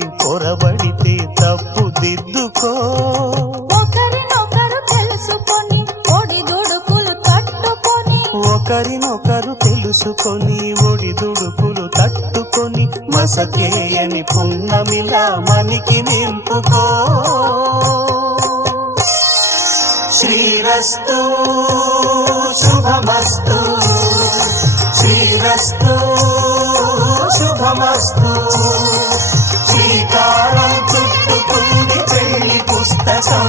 పొరబడితే తప్పు దిద్దుకో. ఒకరినొకరు తెలుసుకొని ఒడిదుడుకులు తట్టుకొని, ఒకరినొకరు తెలుసుకొని ఒడిదుడుకులు తట్టుకొని, మసకేయని పున్నమిలా మనికి నింపుకో. శ్రీరస్తు శుభమస్తు, శ్రీరస్తు శుభమస్తు. శ్రీకారం చుట్టుకుంది పెళ్లి పుస్తకం.